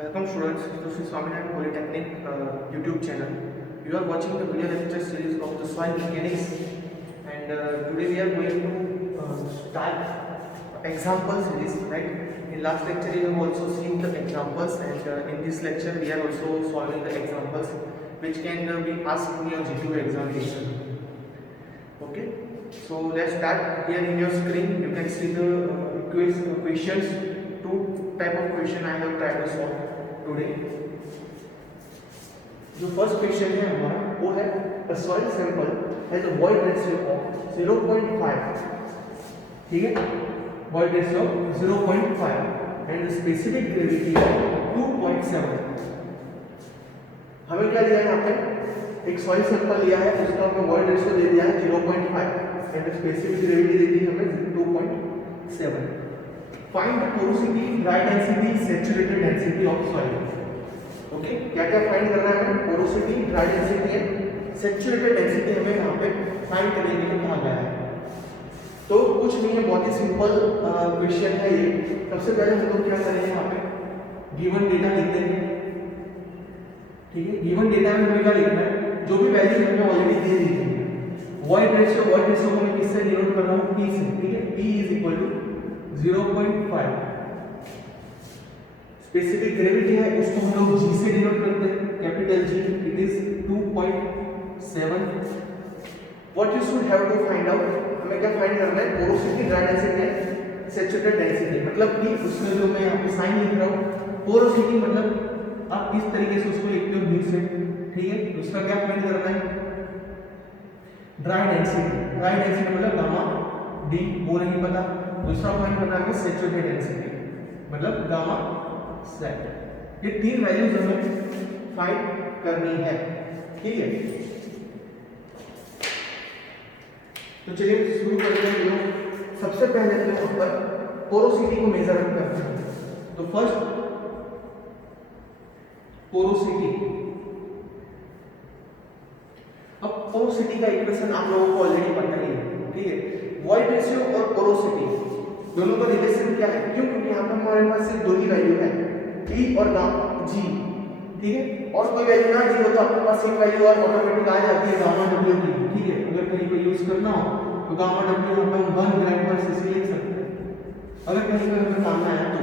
Welcome students to Sri Swaminarayan Polytechnic YouTube channel. You are watching the video lecture series of the soil mechanics, and today we are going to start example series. Right? In last lecture you have also seen the examples, and in this lecture we are also solving the examples which can be asked in your GQ examination. Okay, so let's start. Here in your screen you can see the questions. Two type of question I have tried to solve today. जो first question है हमारा वो है a soil sample has a void ratio of 0.5. ठीक है, void ratio of 0.5 and the specific gravity है 2.7. हमें क्या दिया है यहाँ पे, एक सॉइल सैंपल लिया है, उसका हमें void ratio दे दिया है 0.5 and the specific gravity दे दी हमें 2.7. Find the porosity, dry density, saturated density of soil. Okay, क्या क्या फाइंड करना है हमें, porosity, dry density and saturated density हमें यहाँ पे फाइंड करने के लिए कहा गया है. तो कुछ नहीं है, बहुत ही सिंपल क्वेश्चन है ये. सबसे पहले हम लोग क्या करेंगे, यहाँ पे गिवन डेटा लिख देंगे. ठीक है, गिवन डेटा में हमें क्या लिखना है, जो भी वैल्यू हमें ऑलरेडी दे दी है. वॉइड रेशियो को मैं किससे डिनोट कर रहा हूँ, P से. ठीक है, P is equal to 0.5. Specific gravity है, उसको हम लोग G से डिनोट करते हैं, capital G. It is 2.7. What you should have to find out, हमें क्या फाइंड करना है, porosity, dry density and saturated density. मतलब कि उसमें जो मैं यहाँ पे साइन लिख रहा हूँ, पोरोसिटी मतलब आप इस तरीके से उसको लिखते हो म्यू से. ठीक है, उसका क्या फाइंड करना है, ड्राई डेंसिटी मतलब गामा डी, वो नहीं पता. दूसरा फाइंड करना है सैचुरेटेड डेंसिटी मतलब गामा सेट. ये तीन वैल्यूज हमें फाइंड करनी है. ठीक है, तो चलिए शुरू करते हैं. लोग सबसे पहले तो यहाँ पर पोरोसिटी को मेजर करते हैं. तो फर्स्ट पोरोसिटी. अब पोरोसिटी का इक्वेशन आप लोगों को ऑलरेडी पता ही है. ठीक है, वॉइड रेशियो और पोरोसिटी दोनों का रिलेशन क्या है, क्यों, क्योंकि यहाँ पर हमारे पास सिर्फ दो ही वैल्यू है, P और G. ठीक है, और कोई वैल्यू ना दी हो तो आपके पास एक वैल्यू और ऑटोमेटिक आ जाती है, गामा W की. ठीक है, अगर कहीं पे यूज करना हो तो गामा W हम 1 ग्राम पर सीसी लिख सकते हैं, अगर कहीं पे हमें काम आया तो.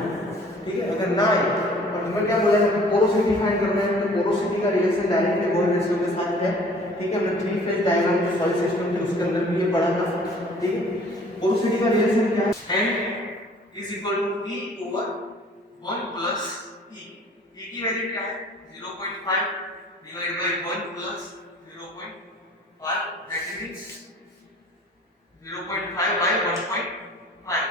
ठीक है, अगर ना आए और हमें क्या बोला है, पोरोसिटी फाइंड करना है, तो पोरोसिटी का रिलेशन डायरेक्टली वॉइड रेशियो के साथ है. ठीक है, हमने 3 फेज डायग्राम जो सॉइल सिस्टम थे उसके अंदर भी ये पढ़ा था. ठीक है, पोरोसिटी का रिलेशन क्या है, n is equal to P over 1 plus E. E की वैल्यू क्या है, 0.5 divide by 1 plus 0.5, that is 0.5 by 1.5.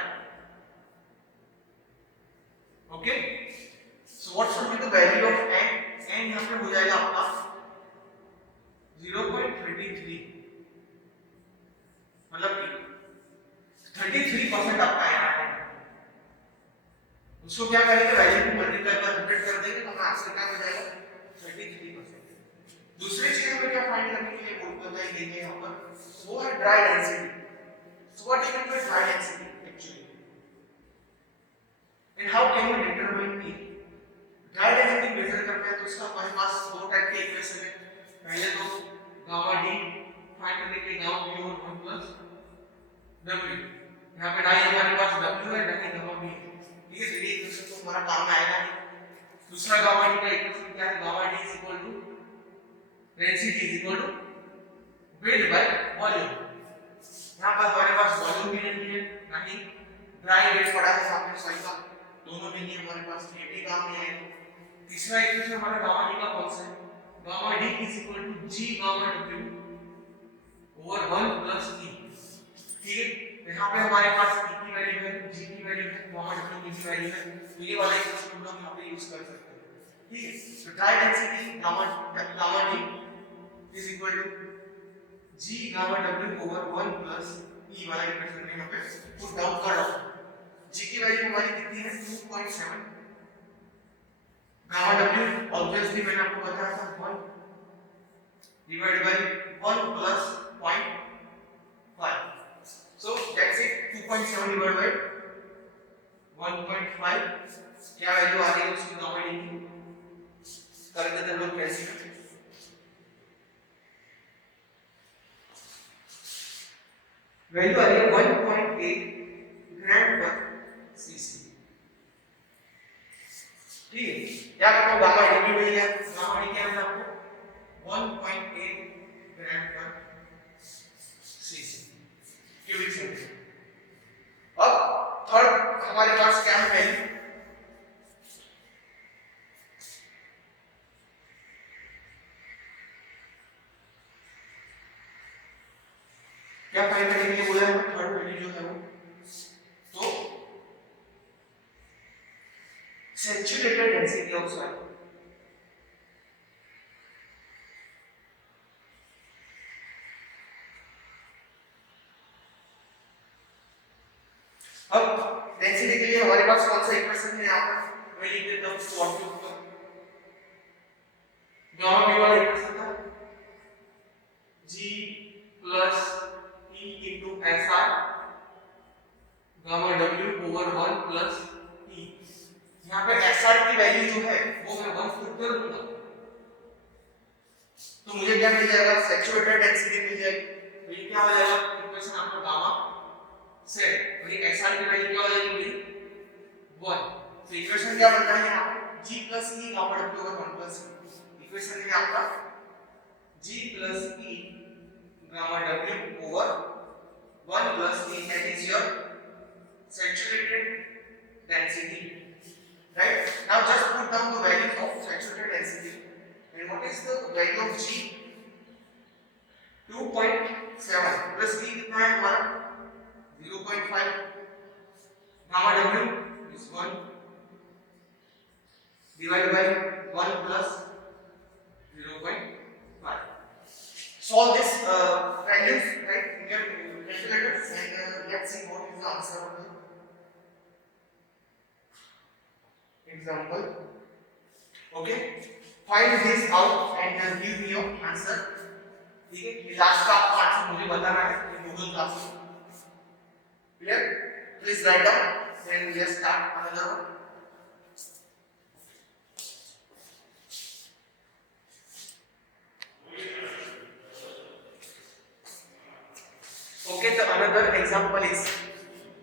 Okay, so what should be the value of n. n यहां पे हो जाएगा आपका 0.33, मतलब 33% आपका यहाँ है. उसको क्या करेंगे, वैल्यू को मल्टीप्लाई पर 100 कर देंगे तो हमारा आंसर क्या हो जाएगा, 33%. दूसरी चीज हमें क्या फाइंड करने के लिए बताई गई है यहाँ पर, वो है dry density. So what is the dry density actually, and how can we determine P. Dry density measure करना है तो उसका हमारे पास दो टाइप के इक्वेशन है. पहले तो गामा D फाइंड करने के लिए गामा B और 1 प्लस W. यहाँ पे डाई हमारे पास W है, डाई गामा B. ठीक है, ये इक्वेशन तो हमारा काम में आएगा नहीं. दूसरा गामा D का इक्वेशन क्या है, gamma D is equal to density is equal to weight by volume. यहाँ पर हमारे पास वॉल्यूम भी नहीं है, ना ही ड्राई वेट पड़ा है साथ में सॉइल का, दोनों भी नहीं हमारे पास, ये भी काम नहीं आएगा. तीसरा इक्वेशन हमारा गामा D का कौन सा है, gamma D is equal to G gamma W over 1 plus E. ठीक है, यहाँ पे हमारे पास E की वैल्यू है, G की वैल्यू है, गामा W की वैल्यू है, तो ये वाला इक्वेशन हम लोग यहाँ पे यूज कर सकते हैं. ठीक है, तो dry density gamma D is equal to G gamma W over 1 plus E वाला इक्वेशन में यहाँ पे पुट डाउन कर रहा हूँ. G की वैल्यू हमारी कितनी है, 2.7. गामा W ऑब्वियसली मैंने आपको बताया था 1 divide by 1 plus 0.5. So that's it, 2.7 divided by 1.5. क्या वैल्यू आ रही है उसकी गामा D की, कर देते हैं लोग कैसे वैल्यू आ रही है 1.8 ग्राम पर सीसी। ठीक है, क्या आपको गामा डी की वैल्यू है, गामा डी क्या है आपको 1.8 ग्राम पर सीसी क्यूबिक सेंटीमीटर। अब थर्ड हमारे पास क्या है वैल्यू, क्या फाइंड करने के लिए बोला है थर्ड वैल्यू जो है वो, तो सैचुरेटेड डेंसिटी ऑफ सॉइल। अब डेंसिटी के लिए हमारे पास कौन सा इक्वेशन है यहाँ पर, मैं लिख देता हूँ स्पॉट के ऊपर। गामा बी वाला इक्वेशन था G plus E into S R gamma W over 1 plus E। यहाँ पे एस आर की वैल्यू जो है वो मैं 1 पुट कर दूंगा तो मुझे क्या मिल जाएगा, सैचुरेटेड डेंसिटी मिल जाएगी। तो ये क्या हो जाएगा इक्वेशन आपका गामा से, और ये एस आर की वैल्यू क्या हो जाएगी मेरी 1। तो इक्वेशन क्या बनता है यहाँ पे G plus E gamma W over 1 plus E। Equation है आपका G plus E gamma W over 1 plus E, that is your saturated density, right? Now just put down the values of saturated density. And what is the value of G? 2.7 plus E कितना है हमारा 0.5, gamma W is 1 divided by 1 plus 0.5. Solve this values right in your calculators and let's see what is the answer of the example. Okay, find this out and give me your answer. ठीक है, ये last का आपको answer मुझे बताना है Google class में। Clear, please write down and let's start another one. Okay, the another example is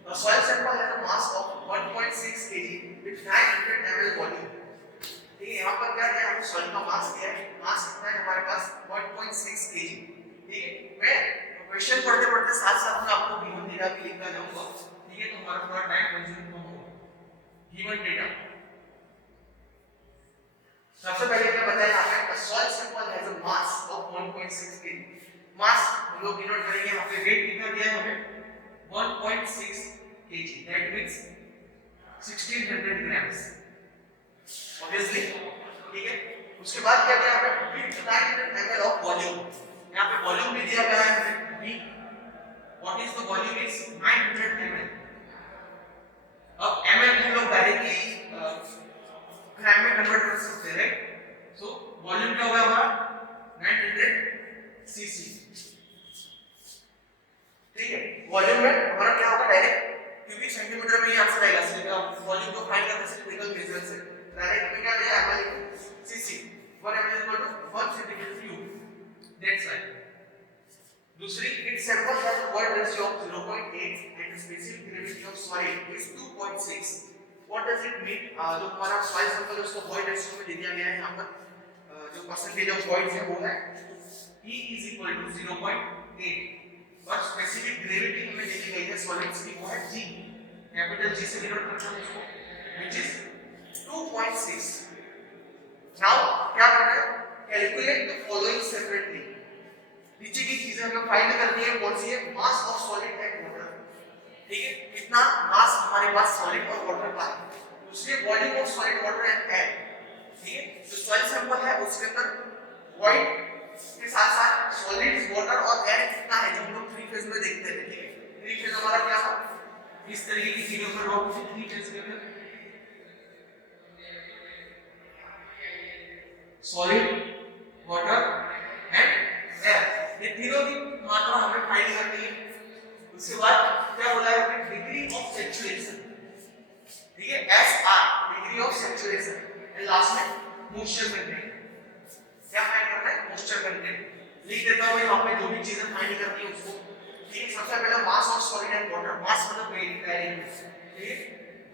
a soil sample has a mass of 1.6 kg with 900 ml volume. ठीक है, यहाँ पर क्या है, हमें सॉइल का मास दिया है, मास कितना है हमारे पास 1.6 kg। ठीक है, मैं क्वेश्चन पढ़ते पढ़ते साथ साथ में आपको गिवन डेटा भी लिखता जाऊंगा। ठीक है, तो हमारा थोड़ा टाइम कंज्यूम कम होगा। गिवन डेटा सबसे पहले क्या बताया आपने, a soil sample has a mass of 1.6 kg। मास हम लोग डिनोट करेंगे, यहाँ पे वेट कितना दिया है हमें 1.6 kg, that means 1600 grams obviously. ठीक है, उसके बाद क्या दिया हमें विथ 900 ml ऑफ वॉल्यूम। यहाँ पे वॉल्यूम भी दिया गया है हमें v, what is the volume is 900 ml। अब ml हम लोग डायरेक्टली ग्राम में कन्वर्ट कर सकते हैं, राइट? सो वॉल्यूम क्या होगा हमारा 900 cc। ठीक है, वॉल्यूम में हमारा क्या होगा, डायरेक्ट क्यूबिक सेंटीमीटर में ही आंसर आएगा। सिर्फ वॉल्यूम को फाइंड करते हैं सिलिंड्रिकल मेजर से, डायरेक्ट में क्या लिया ml cc, 1 ml equal to 1 centimetre cube, that's right. दूसरी, its sample has a void ratio of 0.8 and the specific gravity of soil is 2.6. What does it mean? जो हमारा soil sample है उसको void ratio में दे दिया गया है, यहाँ पर जो परसेंटेज ऑफ void है वो है E is equal to 0.8 और स्पेसिफिक ग्रेविटी हमें दी गई है सॉलिड्स की, वो है G, कैपिटल G से डिनोट करते हैं उसको, which is 2.6. Now क्या करना है, कैलकुलेट द फॉलोइंग सेपरेटली। नीचे की चीजें हमें फाइंड करनी है, कौन सी है, मास ऑफ सॉलिड एंड वाटर। ठीक है, कितना मास हमारे पास सॉलिड और वाटर का है, दूसरे volume of solid water and air. ठीक है, जो सॉइल सैंपल है उसके अंदर वॉइड के साथ साथ सॉलिड्स, वाटर और एयर कितना है, जो हम लोग 3 फेज में देखते हैं। ठीक है, 3 फेज हमारा क्या था, इस तरीके की फिगर में ड्रॉ की 3 फेज के अंदर सॉलिड, वाटर एंड एयर, ये तीनों की मात्रा हमें फाइंड करनी है। उसके बाद क्या बोला है, डिग्री ऑफ सैचुरेशन। ठीक है, S R degree of saturation, and last में मोइस्चर कंटेंट। क्या फाइंड करना है, मॉइस्चर कंटेंट। लिख देता हूं यहां पे जो भी चीजें फाइंड करनी है उसको। ठीक है, सबसे पहले mass of solid and water, mass मतलब वेट, डायरेक्ट। ठीक है,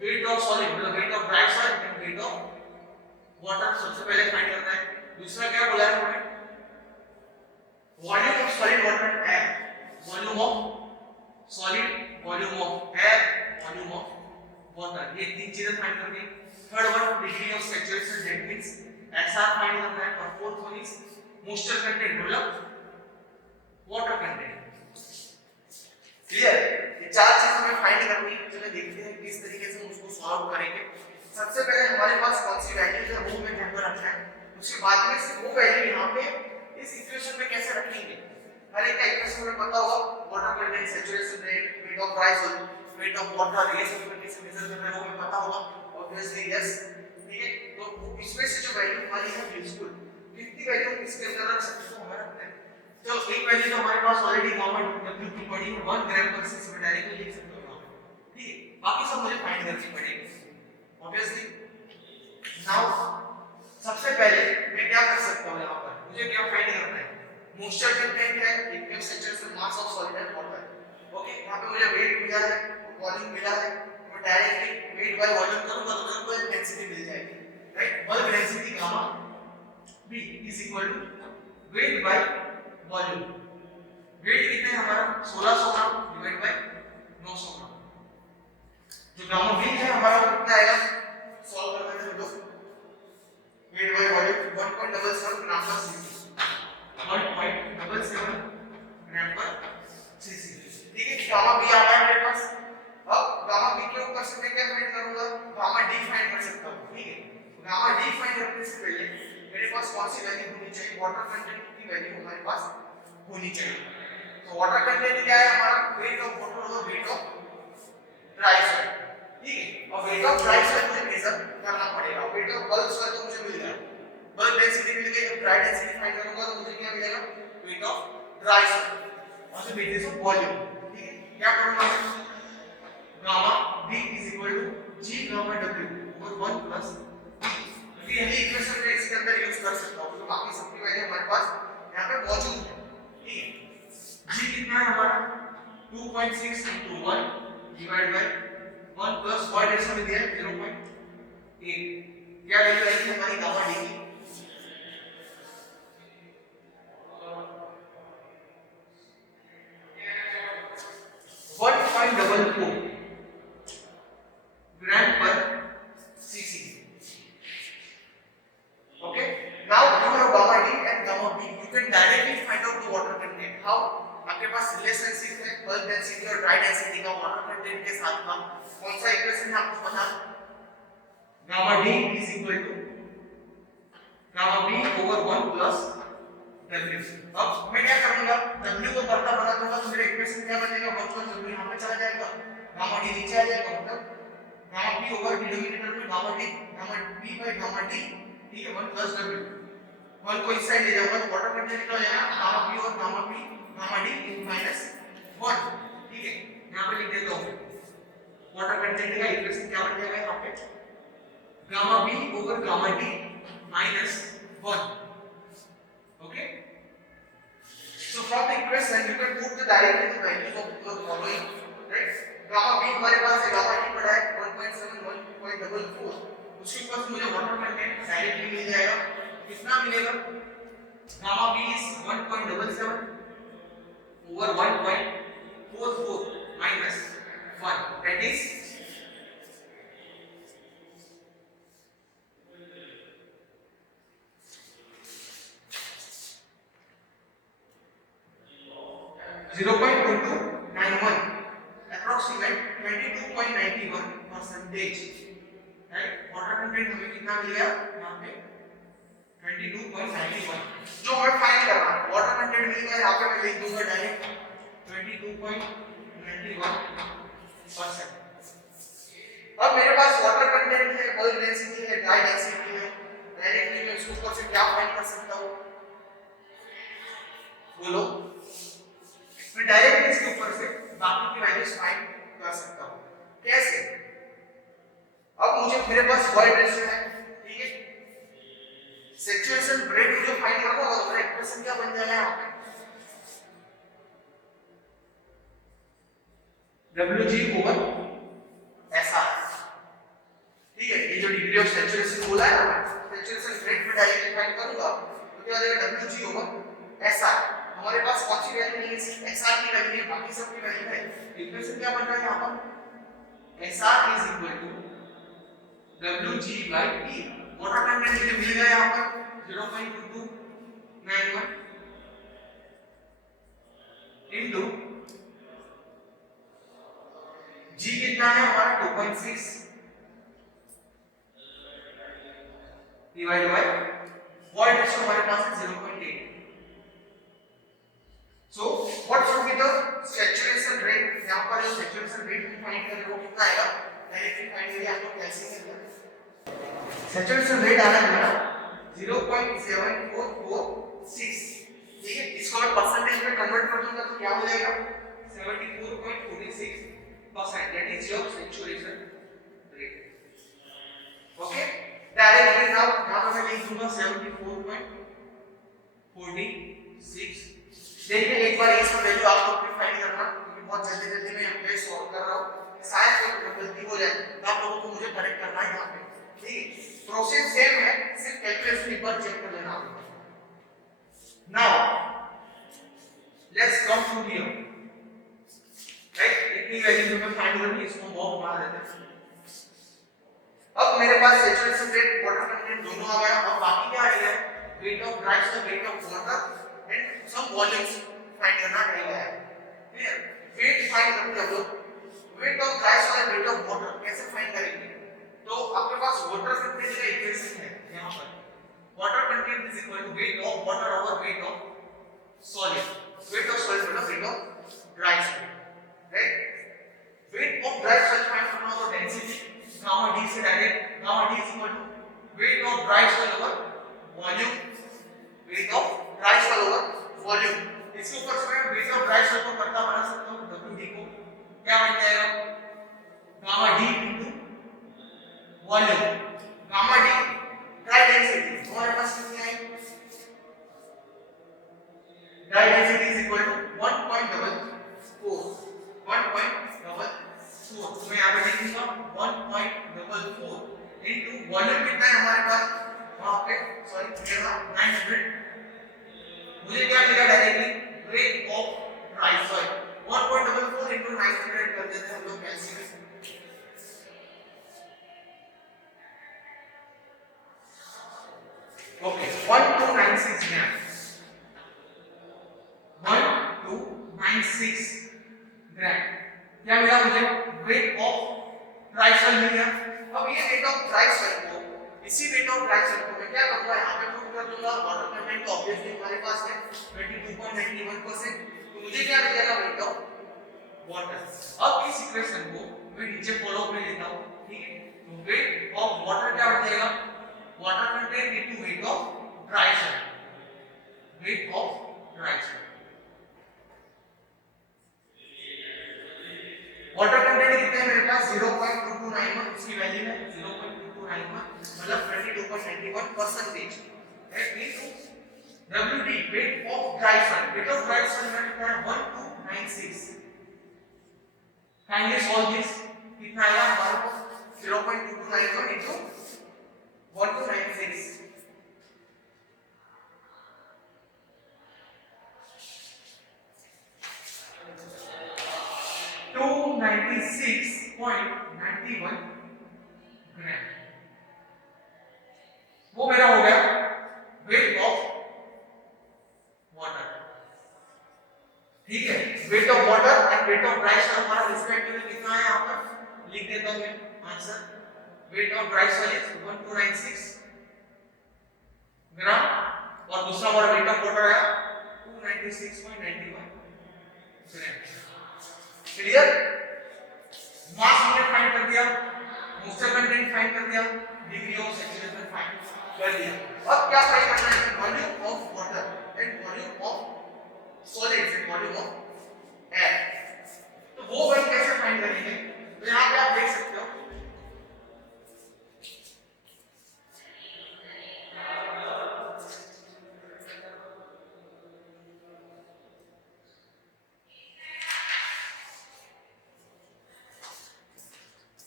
वेट ऑफ सॉलिड मतलब weight of dry solid and weight of water सबसे पहले फाइंड करना है। दूसरा क्या बोला है हमने, volume of solid water air, volume of solid, volume of air, volume of water, ये तीन चीजें फाइंड करनी है। Third one degree of saturation, that means SR find करना है। और fourth one is moisture content मतलब वाटर कंटेंट। क्लियर, ये चार चीजें हमें फाइंड करनी है। चलो देखते हैं किस तरीके से हम उसको सॉल्व करेंगे। सबसे पहले हमारे पास कौन सी वैल्यू है वो हमें ध्यान में रखना है। उसके बाद में से वो वैल्यू यहां पे इस इक्वेशन में कैसे रखेंगे। हर एक का इक्वेशन में पता होगा, water content, saturation rate, wait of dry solid, weight of water, ये सब कैसे मेजर करना है वो हमें पता होगा ऑब्वियसली। यस, ठीक है, तो इसमें से जो वैल्यू हमारी है यूजफुल, कितनी वैल्यू इसके अंदर रख सकते हो हमारा रखते हैं। तो एक वैल्यू तो हमारे पास ऑलरेडी गामा डब्ल्यू की पड़ी है 1 ग्राम पर सेकंड में डायरेक्टली लिख सकते हो। ठीक है, बाकी सब मुझे फाइंड करनी पड़ेगी ऑब्वियसली। नाउ सबसे पहले मैं क्या कर सकता हूं, यहां पर मुझे क्या फाइंड करना है, मॉइस्चर कंटेंट है, equilibrium saturation, mass of solid and water. Okay, यहां पे मुझे वेट मिला है, वॉल्यूम मिला है, मैं डायरेक्टली वेट बाय वॉल्यूम करूंगा तो मेरे को एक डेंसिटी मिल जाएगी, right. Bulk density gamma B is equal to weight by volume. Weight कितना है हमारा 1600 ग्राम डिवाइड बाय 900 ग्राम। जो गामा बी है हमारा कितना आएगा, सॉल्व करने से देखो, वेट बाय वॉल्यूम 1.77 ग्राम पर सीसी, 1.77 ग्राम पर सीसी। ठीक है, गामा बी आ रहा है मेरे पास। अब गामा बी के ऊपर से मैं क्या फाइंड करूंगा, गामा डी फाइंड कर सकता हूं। ठीक है, गामा डी फाइंड करने से पहले मेरे पास कौन सी वैल्यू होनी चाहिए, वाटर कंटेंट की वैल्यू हमारे पास होनी चाहिए। तो वाटर कंटेंट क्या है हमारा, वेट ऑफ वाटर और वेट ऑफ ड्राई सॉइल। ठीक है, और वेट ऑफ ड्राई सॉइल मुझे मेजर करना पड़ेगा। वेट ऑफ बल्क सॉइल तो मुझे मिल गया, बल्क डेंसिटी मिल गई। जब ड्राई डेंसिटी फाइंड करूंगा तो मुझे क्या मिलेगा, वेट ऑफ ड्राई सॉइल और जो बेसिस ऑफ वॉल्यूम। ठीक है, क्या करूंगा, gamma b is equal to g gamma w और 1 प्लस ये यही इक्वेशन में इसके अंदर यूज कर सकता हूं, तो बाकी सबकी वैल्यू हमारे पास यहां पे मौजूद है। ठीक है, g कितना है हमारा 2.6 into 1 divided by 1 plus y decimal में दिया है 0.8। क्या वैल्यू आएगी हमारी गामा d की, ग्राम पर cc। okay, now you have gamma d and gamma b, you can directly find out the water content। how, आपके पास रिलेशनशिप है बल्क डेंसिटी और ड्राई डेंसिटी का वाटर कंटेंट के साथ का। कौन सा इक्वेशन है आपको पता, gamma d is equal to gamma b over 1 plus w। अब मैं क्या करूंगा, w को बढ़ता बना दूंगा तो मेरा इक्वेशन क्या बनेगा, 1 प्लस w यहां पे चला जाएगा, गामा d नीचे आ जाएगा, मतलब गामा p ओवर डिनोमिनेटर में gamma d, gamma p by gamma d। ठीक है, 1 प्लस w, 1 को इस साइड ले जाऊंगा तो वाटर कंटेंट कितना हो जाएगा, गामा p और गामा p गामा d इन माइनस 1। ठीक है, यहां पे लिख देता हूं वाटर कंटेंट का इक्वेशन क्या बन जाएगा यहां पे, gamma b over gamma d minus 1। Okay, so from the equation you can put the directly the values of the following, right। Gamma b हमारे पास है, गामा d पड़ा है 1.7 1.44, उसके ऊपर से मुझे वाटर कंटेंट डायरेक्टली मिल जाएगा। कितना मिलेगा, gamma b is 1.77 over 1.44 minus 1, that is 0.2291, approximate 22.91%, right. Water content हमें कितना मिल गया यहां पे 22.91, जो हमें फाइंड करना है। वाटर कंटेंट मिल गया, यहां पे मैं लिख दूंगा डायरेक्ट 22.91%। अब मेरे पास वाटर कंटेंट है, बल्क डेंसिटी है, ड्राई डेंसिटी है, डायरेक्टली मैं इसको ऊपर से क्या फाइंड कर सकता हूं, बोलो। मैं डायरेक्टली इसके ऊपर से बाकी की वैल्यूज फाइंड कर सकता हूं। कैसे, अब मुझे मेरे पास वॉइड रेशियो है, ठीक है, सैचुरेशन रेट जो फाइंड करना बन जाएगा यहाँ पे WG/SR। ठीक है, ये जो डिग्री ऑफ सैचुरेशन बोला है ना, सैचुरेशन रेट में डायरेक्टली फाइंड करूंगा तो क्या हो जाएगा WG/SR। हमारे पास कौन सी वैल्यू नहीं है, सिर्फ SR की वैल्यू है, बाकी सब की वैल्यू है। इक्वेशन क्या बन रहा है यहाँ पर, SR is equal to WG/E। Water content मुझे मिल गया यहाँ पर 0.2291 इनटू G कितना है हमारा 2.6 डिवाइड बाय वॉइड रेशियो हमारे पास है 0.8। सो what should be the saturation rate, यहां पर जो सैचुरेशन रेट हम फाइंड कर रहे हो कितना आएगा, डायरेक्टली फाइंड करिए, आप लोग कैसे करेंगे। सैचुरेशन रेट आ रहा है हमारा 0.7446। ठीक है, इसको मैं परसेंटेज में कन्वर्ट कर दूंगा तो क्या हो जाएगा 74.46%, that is your saturation rate. Okay, directly now यहां पर मैं लिख दूंगा 74.46। देखिए एक बार इसका वैल्यू आप लोग भी फाइंड करना, क्योंकि बहुत जल्दी जल्दी मैं यहाँ पे सॉल्व कर रहा हूँ, शायद कोई गलती हो जाए तो आप लोगों को मुझे करेक्ट करना है यहाँ पे। ठीक है, प्रोसेस सेम है, सिर्फ कैलकुलेशन एक बार चेक कर लेना। Now let's come to here, right, इतनी वैल्यू जो मैं फाइंड करूंगी इसको बहुत बना देते हैं। अब मेरे पास सैचुरेशन रेट, वाटर कंटेंट दोनों आ गया। अब बाकी क्या रह गया, weight of dry soil, weight of water and some volumes find करना रह गया है। क्लियर, वेट फाइंड करेंगे हम लोग, weight of dry soil, weight of water कैसे फाइंड करेंगे। तो आपके पास वाटर कंटेंट का इक्वेशन है यहां पर, water content is equal to weight of water over weight of solid, weight of solid मतलब weight of dry soil, right. Weight of dry soil find करना हो तो डेंसिटी गामा d से direct, gamma d is equal to weight of dry soil over volume, wait of dry soil over volume. इसके ऊपर से मैं wait of dry soil को करता बना सकता हूं, WD को क्या बन जाएगा gamma d into volume, gamma d dry density हमारे पास कितनी है, dry density is equal to 1.44, 1.44। तो मैं यहां पे लिखूंगा 1.44 इनटू वॉल्यूम कितना है हमारे पास वहां पे, सॉरी कितना 900। मुझे क्या मिलेगा directly, wait of dry soil 1.44 into 900 कर देते हैं हम लोग कैलकुलेट। ओके 1296 ग्राम, 1296 ग्राम क्या मिला मुझे, वेट ऑफ ड्राई सॉइल मिल गया। अब ये वेट ऑफ ड्राई सॉइल को, इसी वेट ऑफ ड्राई सॉइल को मैं क्या करूंगा यहां पे पुट कर दूंगा, वाटर कंटेंट तो ऑब्वियसली हमारे पास है 22.91%, तो मुझे क्या मिलेगा वेट ऑफ वाटर। अब इस इक्वेशन को मैं नीचे फॉलो में लेता हूं, ठीक है, तो वेट ऑफ वाटर क्या हो जाएगा, water content into wait of dry soil, weight of dry soil. Water content कितना है मेरे पास 0.2291, उसकी वैल्यू है 0.2291 मतलब 22.91%, that means WD wait of dry soil, weight of dry soil में कितना है 1296। काइंडली सॉल्व दिस, कितना आया हमारे को 0.2291 इनटू 1296, 296.91 ग्राम, वो मेरा हो गया वेट ऑफ वाटर। ठीक है, weight of water and weight of dry soil हमारा रिस्पेक्टिवली कितना है, यहां पर लिख देता हूं मैं answer, wait of dry soil is 1296 ग्राम और दूसरा हमारा वेट ऑफ वाटर है 296.91 ग्राम। क्लियर, मास हमने फाइंड कर दिया, मॉइस्चर कंटेंट फाइंड कर दिया, डिग्री ऑफ सैचुरेशन फाइंड कर दिया। अब क्या फाइंड करना है, volume of water and volume of solids and volume of air. तो वो वही कैसे फाइंड करेंगे, तो यहां पे आप देख सकते हो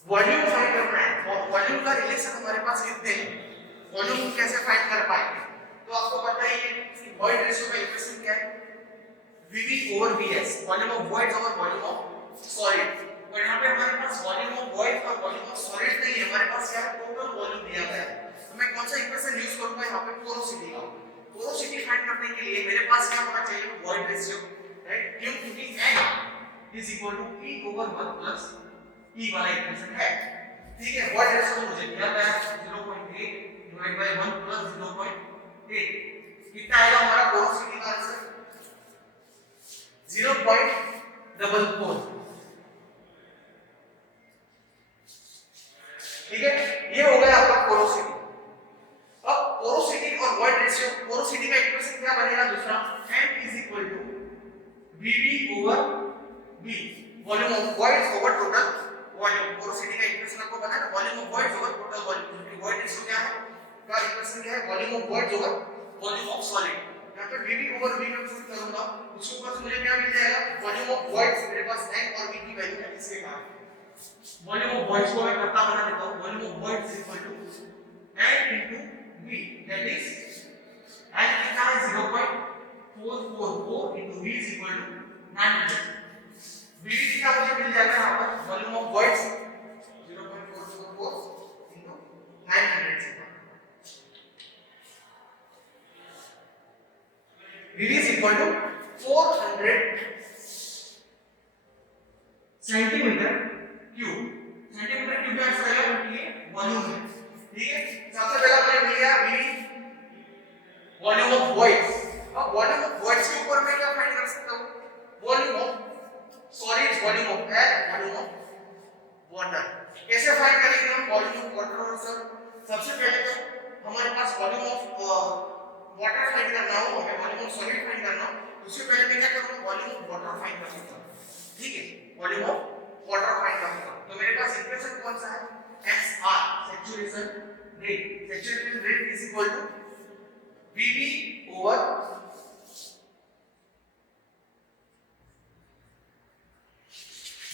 वॉल्यूम फाइंड करना है, वॉल्यूम का रिलेशन हमारे पास कितने हैं, वॉल्यूम कैसे फाइंड कर पाएंगे? तो आपको पता ही है वॉइड रेशियो का इक्वेशन क्या है, VV over VS, volume of void over volume of solid. और यहाँ पे हमारे पास वॉल्यूम ऑफ वॉइड और वॉल्यूम ऑफ सॉलिड नहीं है, हमारे पास क्या है, टोटल वॉल्यूम दिया गया है। तो मैं कौन सा इक्वेशन यूज करूंगा यहाँ पे, पोरोसिटी का। पोरोसिटी फाइंड करने के लिए मेरे पास क्या होना चाहिए, वॉइड रेशियो, राइट? क्यों? क्योंकि N is equal to P over 1 plus E वाला इक्वेशन है, ठीक है? वॉइड रेशियो मुझे दिया गया है 0.8 डिवाइड बाय 1 प्लस 0.8, कितना आएगा हमारा पोरोसिटी का आंसर? 0.44, ठीक है? ये हो गया आपका पोरोसिटी। अब पोरोसिटी और वॉइड रेशियो, पोरोसिटी का इक्वेशन क्या बनेगा दूसरा, N is equal to VV over V, volume of voids over total volume. Porosity का इक्वेशन आपको पता है ना, volume of voids over total volume, क्योंकि वॉइड रेशियो क्या है, का इक्वेशन क्या है, volume of voids over volume of solid. यहां पे VV ओवर V का पुट करूंगा, उसके ऊपर से मुझे क्या मिल जाएगा, वॉल्यूम ऑफ वॉइड्स, मेरे पास N और V की वैल्यू है, इसके कारण वॉल्यूम ऑफ वॉइड्स को मैं पता बना देता हूं, volume of voids is equal to N into V, that is N कितना है 0.444 into V is equal to 900। V कितना मुझे मिल जाएगा यहाँ पर, वॉल्यूम ऑफ वॉइड्स 0.444 into 900 से V is equal to 400 centimetre cube. Centimetre cube का आंसर आएगा क्योंकि ये वॉल्यूम है, ठीक है? सबसे पहला मुझे मिल गया V वॉल्यूम ऑफ वॉइड्स। अब वॉल्यूम ऑफ वॉइड्स के ऊपर मैं क्या फाइंड कर सकता हूं, volume of solids, volume of air, volume of water. कैसे फाइंड करेंगे हम वॉल्यूम ऑफ वाटर और सर? सबसे पहले तो हमारे पास वॉल्यूम ऑफ वाटर फाइंड करना हो, हमें वॉल्यूम ऑफ सॉलिड फाइंड करना हो, उससे पहले मैं क्या करूंगा, वॉल्यूम ऑफ वाटर फाइंड करूंगा, ठीक है? वॉल्यूम ऑफ वाटर फाइंड करूंगा, तो मेरे पास इक्वेशन कौन सा है, SR, saturation rate. Saturation rate is equal to VV over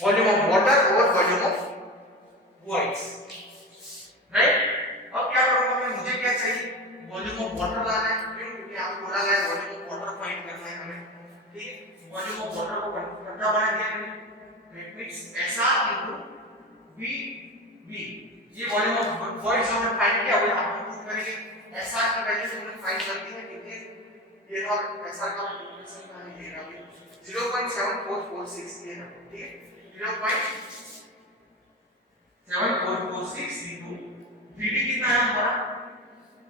volume of water over volume of voids, right? अब क्या करूंगा मैं, मुझे क्या चाहिए, वॉल्यूम ऑफ वाटर लाना है, क्यों? क्योंकि आपको बोला गया है वॉल्यूम ऑफ वाटर फाइंड करना है हमें, ठीक है? वॉल्यूम ऑफ वाटर को पता बना दिया मैंने, that means SR into VV। ये वॉल्यूम ऑफ वॉइड्स हमने फाइंड किया, अब हम प्रूव करेंगे SR की वैल्यू हमने फाइंड कर दी है, ठीक है? ये था SR का इक्वेशन का, ये रहा 0.7446 ये है, ठीक है? 0.7446 into VD कितना है हमारा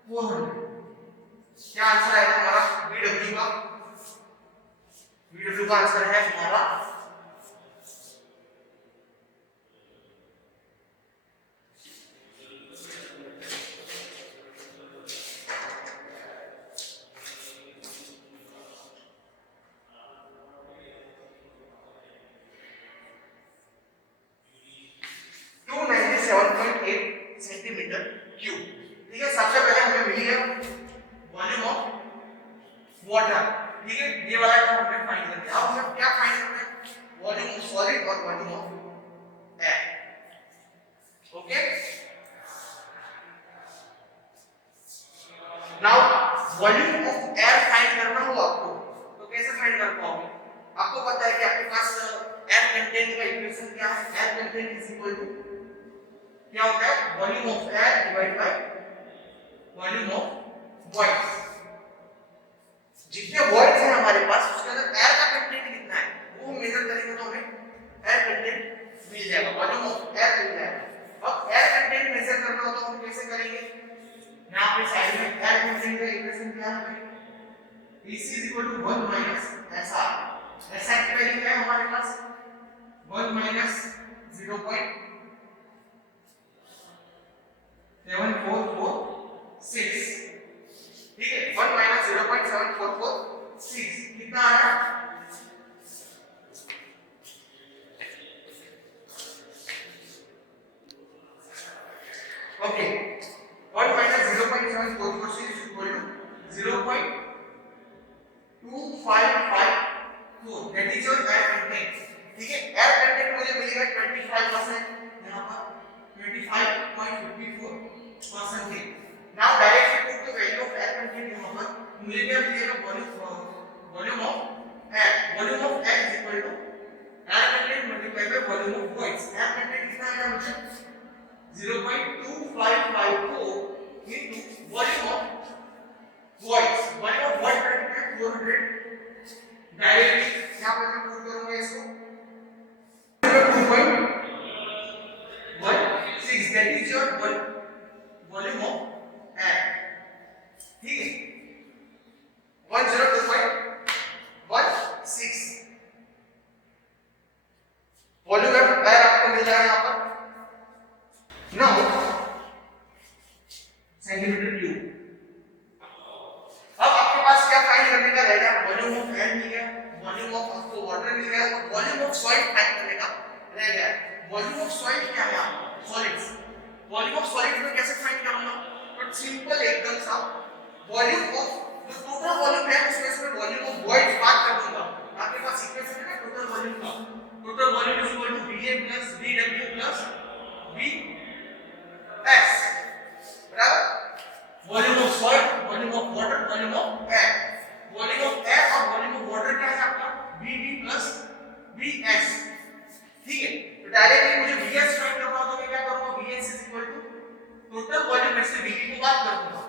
400। क्या आंसर आएगा हमारा VW का? VW का आंसर है हमारा 297.8 सेंटीमीटर क्यूब, ठीक है? सबसे पहले हमें मिली है वॉल्यूम ऑफ वाटर, ठीक है? ये वाला तो हमने फाइंड कर दिया। अब हमें क्या फाइंड करना है, वॉल्यूम ऑफ सॉलिड और volume of air, okay? Now volume of air find करना हो आपको, तो कैसे फाइंड कर पाओगे? आपको पता है कि आपके पास एयर कंटेंट का इक्वेशन क्या है, air content is equal to क्या होता है, volume of air divide by volume of voids. जितने वॉइड्स हैं हमारे पास उसके अंदर एयर का कंटेंट कितना है वो मेजर करेंगे तो हमें एयर कंटेंट मिल जाएगा, वॉल्यूम ऑफ एयर मिल जाएगा। अब एयर कंटेंट मेजर करना हो तो हम कैसे करेंगे, यहां पे साइड में एयर कंटेंट का इक्वेशन क्या है, EC = 1 - SR। SR की वैल्यू क्या है हमारे पास, 1 - 0.7446, ठीक है? 1 - 0.7446 कितना है, okay? 1 - 0.7446 = 0.2554, that is your air content, ठीक है? एयर कंटेंट मुझे मिलेगा 25% यहां पर, that is your volume of air. ठीक है 102516 वॉल्यूम ऑफ एयर आपको मिल जाएगा यहाँ पर नाउ सेंटीमीटर क्यूब। अब आपके पास क्या फाइंड करने का रहेगा? वॉल्यूम ऑफ एयर मिल गया, वॉल्यूम ऑफ आपको वाटर मिल गया और वॉल्यूम ऑफ सॉइल फाइंड करने का रह गया। वॉल्यूम ऑफ सॉइल क्या है? सॉलिड्स। वॉल्यूम ऑफ सॉलिड्स में कैसे फाइंड करूंगा? तो सिंपल एकदम सा वॉल्यूम ऑफ जो टोटल वॉल्यूम है उसमें से वॉल्यूम ऑफ वॉइड्स बात कर दूंगा। आपके पास इक्वेशन है ना टोटल वॉल्यूम का। Total volume is equal to VA plus VW plus VS बराबर volume of soil, volume of water, volume of air. Volume of air और वॉल्यूम ऑफ वाटर क्या है आपका? VB plus VS। ठीक है तो डायरेक्टली मुझे VS फाइंड करना हो तो मैं क्या करूंगा? VS is equal to total volume में से VB को बात कर दूंगा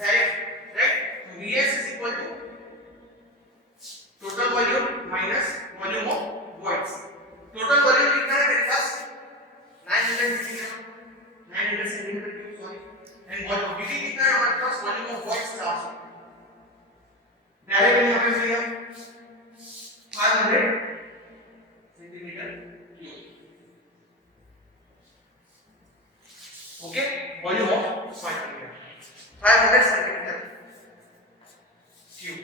डायरेक्ट राइट। तो VS is equal to total volume minus volume of voids. Total volume कितना है मेरे पास? 900 centimetre cube sorry and volume VB कितना है हमारे पास? वॉल्यूम ऑफ वॉइड्स 400 डायरेक्टली हमें मिल गया 500 centimetre cube. Okay volume of 500 centimetre cube.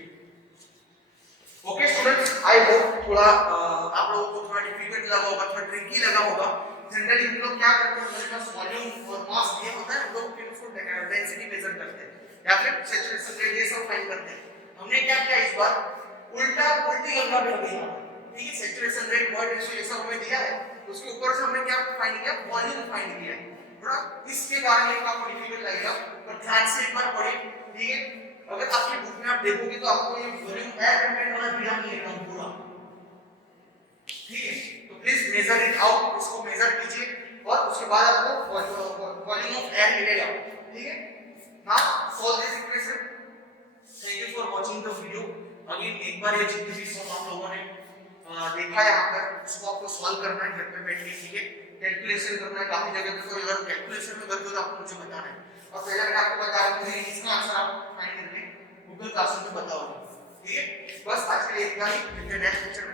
Okay students I hope थोड़ा आप लोगों को थोड़ा डिफिकल्ट लगा होगा, थोड़ा ट्रिकी लगा होगा। जनरली हम लोग क्या करते हैं मेरे पास वॉल्यूम और मास दिया होता है हम लोग फिर उसको डेंसिटी मेजर करते हैं या फिर सैचुरेशन रेट ये सब फाइंड करते हैं। हमने क्या किया इस बार उल्टी गंगा में हो गई। ठीक है सैचुरेशन रेट वॉइड रेशियो ये सब हमें दिया है उसके ऊपर से हमने क्या फाइंड किया? वॉल्यूम फाइंड किया है। थोड़ा इसके कारण एक आपको डिफिकल्ट लगेगा पर ध्यान से एक बार पढ़िए। ठीक है अगर आपकी बुक में आप देखोगे तो आपको ये वॉल्यूम एयर कंटेंट वाला दिया मिलेगा पूरा। ठीक है तो प्लीज मेजर इट आउट, इसको मेजर कीजिए और उसके बाद आपको वॉल्यूम ऑफ एयर मिलेगा। ठीक है now solve this equation. Thank you for watching the video. Again एक बार ये जितनी भी सॉल्व आप लोगों ने देखा है यहाँ पर उसको आपको सॉल्व करना है घर पे बैठ के। ठीक है कैलकुलेशन करना है। काफी जगह पे कोई अगर कैलकुलेशन में गलती हो तो आपको मुझे बताना है और पहले मैंने आपको बताया कि इसका आंसर आप फाइंड करके गूगल क्लासरूम में बताओगे। ठीक है बस आज के लिए इतना ही। Next lecture